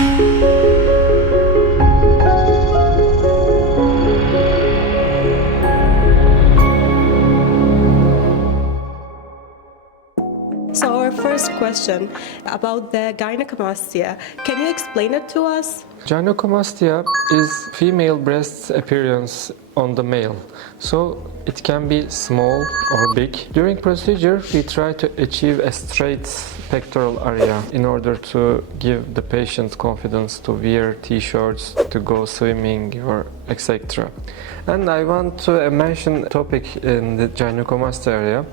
So our first question about the gynecomastia. Can you explain it to us? Gynecomastia is female breast appearance on the male. So it can be small or big. During procedure, we try to achieve a straight pectoral area in order to give the patient confidence to wear t-shirts, to go swimming or etc. And I want to mention a topic in the gynecomastia area.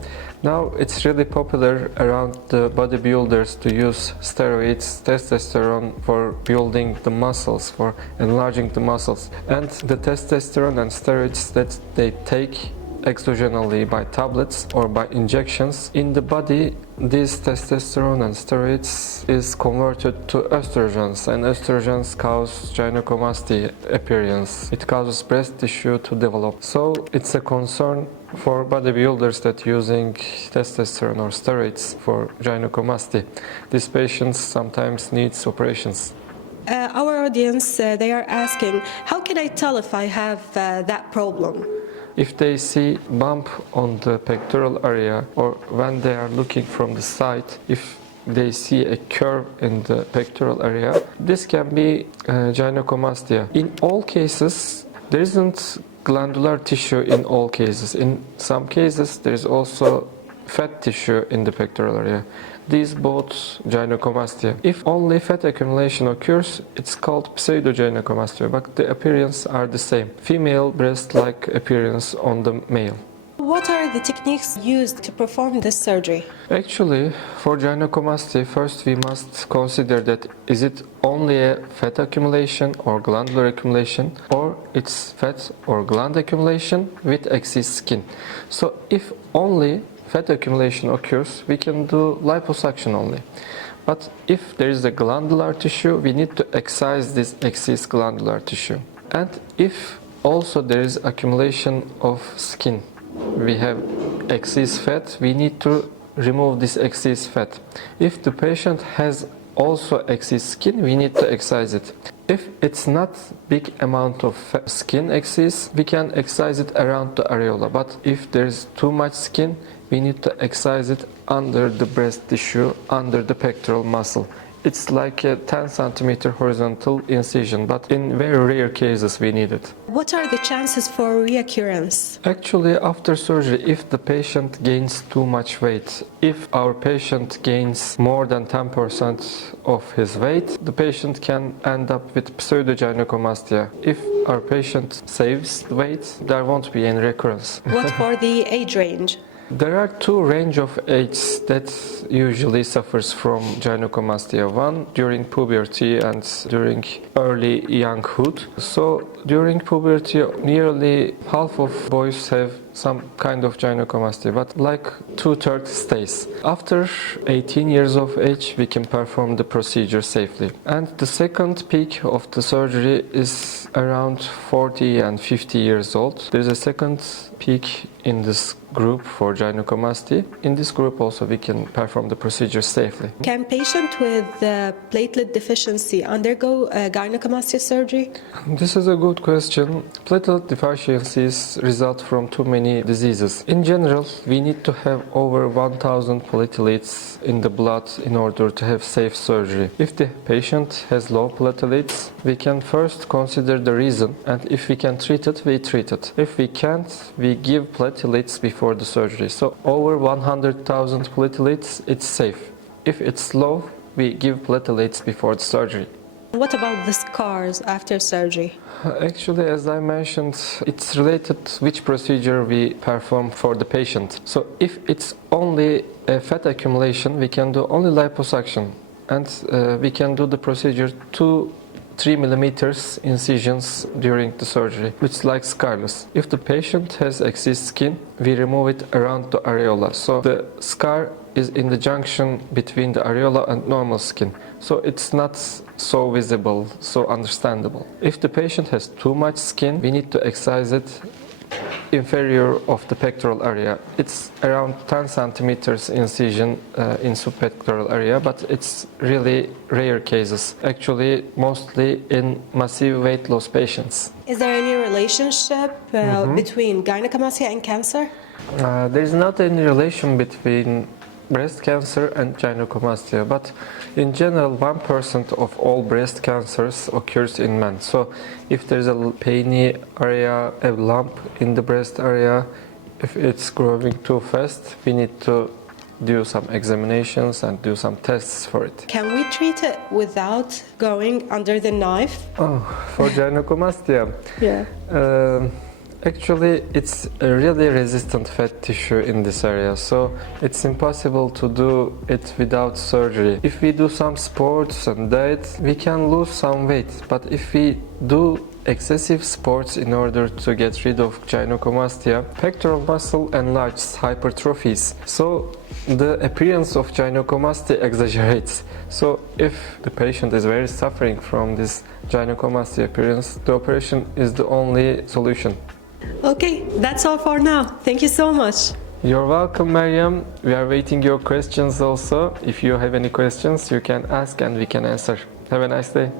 Now it's really popular around the bodybuilders to use steroids, testosterone for building the muscles, for enlarging the muscles. And the testosterone and steroids that they take exogenally by tablets or by injections in the body, this testosterone and steroids is converted to estrogens, and estrogens cause gynecomastia appearance. It causes breast tissue to develop. So it's a concern for bodybuilders that using testosterone or steroids for gynecomastia. These patients sometimes needs operations. Our audience, they are asking, how can I tell if I have that problem? If they see bump on the pectoral area, or when they are looking from the side, if they see a curve in the pectoral area, this can be gynecomastia. In all cases, there isn't glandular tissue in all cases. In some cases, there is also fat tissue in the pectoral area. These both gynecomastia. If only fat accumulation occurs, it's called pseudogynecomastia, but the appearance are the same. Female breast-like appearance on the male. What are the techniques used to perform this surgery? Actually, for gynecomastia, first we must consider that is it only a fat accumulation or glandular accumulation, or it's fat or gland accumulation with excess skin. So if only fat accumulation occurs, we can do liposuction only. But if there is a glandular tissue, we need to excise this excess glandular tissue. And if also there is accumulation of skin, we have excess fat, we need to remove this excess fat. If the patient has also excess skin, we need to excise it. If it's not big amount of skin excess, we can excise it around the areola. But if there's too much skin, we need to excise it under the breast tissue, under the pectoral muscle. It's like a 10 centimeter horizontal incision, but in very rare cases we need it. What are the chances for reoccurrence? Actually, after surgery, if the patient gains too much weight, if our patient gains more than 10% of his weight, the patient can end up with pseudogynecomastia. If our patient saves the weight, there won't be any recurrence. What for the age range? There are two range of ages that usually suffers from gynecomastia. One during puberty and during early younghood. So during puberty, nearly half of boys have some kind of gynecomastia, but like 2/3 stays. After 18 years of age, we can perform the procedure safely. And the second peak of the surgery is around 40 and 50 years old. There is a second peak in this group for gynecomastia. In this group also we can perform the procedure safely. Can patient with platelet deficiency undergo gynecomastia surgery? This is a good question. Platelet deficiencies result from too many diseases. In general, we need to have over 1,000 platelets in the blood in order to have safe surgery. If the patient has low platelets, we can first consider the reason, and if we can treat it, we treat it. If we can't, we give platelets before the surgery. So over 100,000 platelets, it's safe. If it's low, we give platelets before the surgery. What about the scars after surgery? Actually, as I mentioned, it's related which procedure we perform for the patient. So if it's only a fat accumulation, we can do only liposuction, and we can do the procedure 2-3 millimeters incisions during the surgery, which is like scarless. If the patient has excess skin, we remove it around the areola. So the scar is in the junction between the areola and normal skin. So it's not so visible, so understandable. If the patient has too much skin, we need to excise it inferior of the pectoral area. It's around 10 centimeters incision in subpectoral area, but it's really rare cases. Actually, mostly in massive weight loss patients. Is there any relationship between gynecomastia and cancer? There is not any relation between breast cancer and gynecomastia, but in general 1% of all breast cancers occurs in men. So if there's a painy area, a lump in the breast area, if it's growing too fast, we need to do some examinations and do some tests for it. Can we treat it without going under the knife? Oh, for gynecomastia? Yeah. Actually, it's a really resistant fat tissue in this area, so it's impossible to do it without surgery. If we do some sports and diet, we can lose some weight, but if we do excessive sports in order to get rid of gynecomastia, pectoral muscle enlarges, hypertrophies, so the appearance of gynecomastia exaggerates. So if the patient is very suffering from this gynecomastia appearance, the operation is the only solution. Okay, that's all for now. Thank you so much. You're welcome, Mariam. We are waiting your questions also. If you have any questions, you can ask and we can answer. Have a nice day.